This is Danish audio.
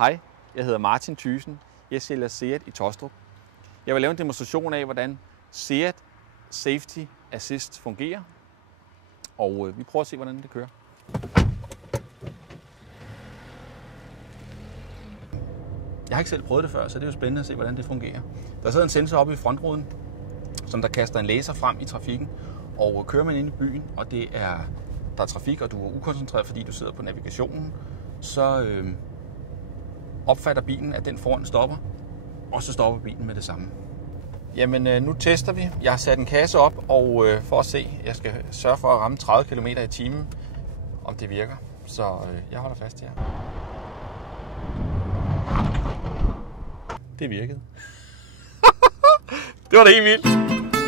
Hej, jeg hedder Martin Thyssen. Jeg sælger SEAT i Taastrup. Jeg vil lave en demonstration af, hvordan SEAT Safety Assist fungerer. Og vi prøver at se, hvordan det kører. Jeg har ikke selv prøvet det før, så det er jo spændende at se, hvordan det fungerer. Der sidder en sensor oppe i frontruden, som der kaster en laser frem i trafikken. Og kører man ind i byen, og der er trafik, og du er ukoncentreret, fordi du sidder på navigationen, så opfatter bilen, at den foran stopper, og så stopper bilen med det samme. Jamen, nu tester vi. Jeg har sat en kasse op, og for at se, jeg skal sørge for at ramme 30 km i timen, om det virker. Så jeg holder fast her. Det virkede. Det var da helt vildt.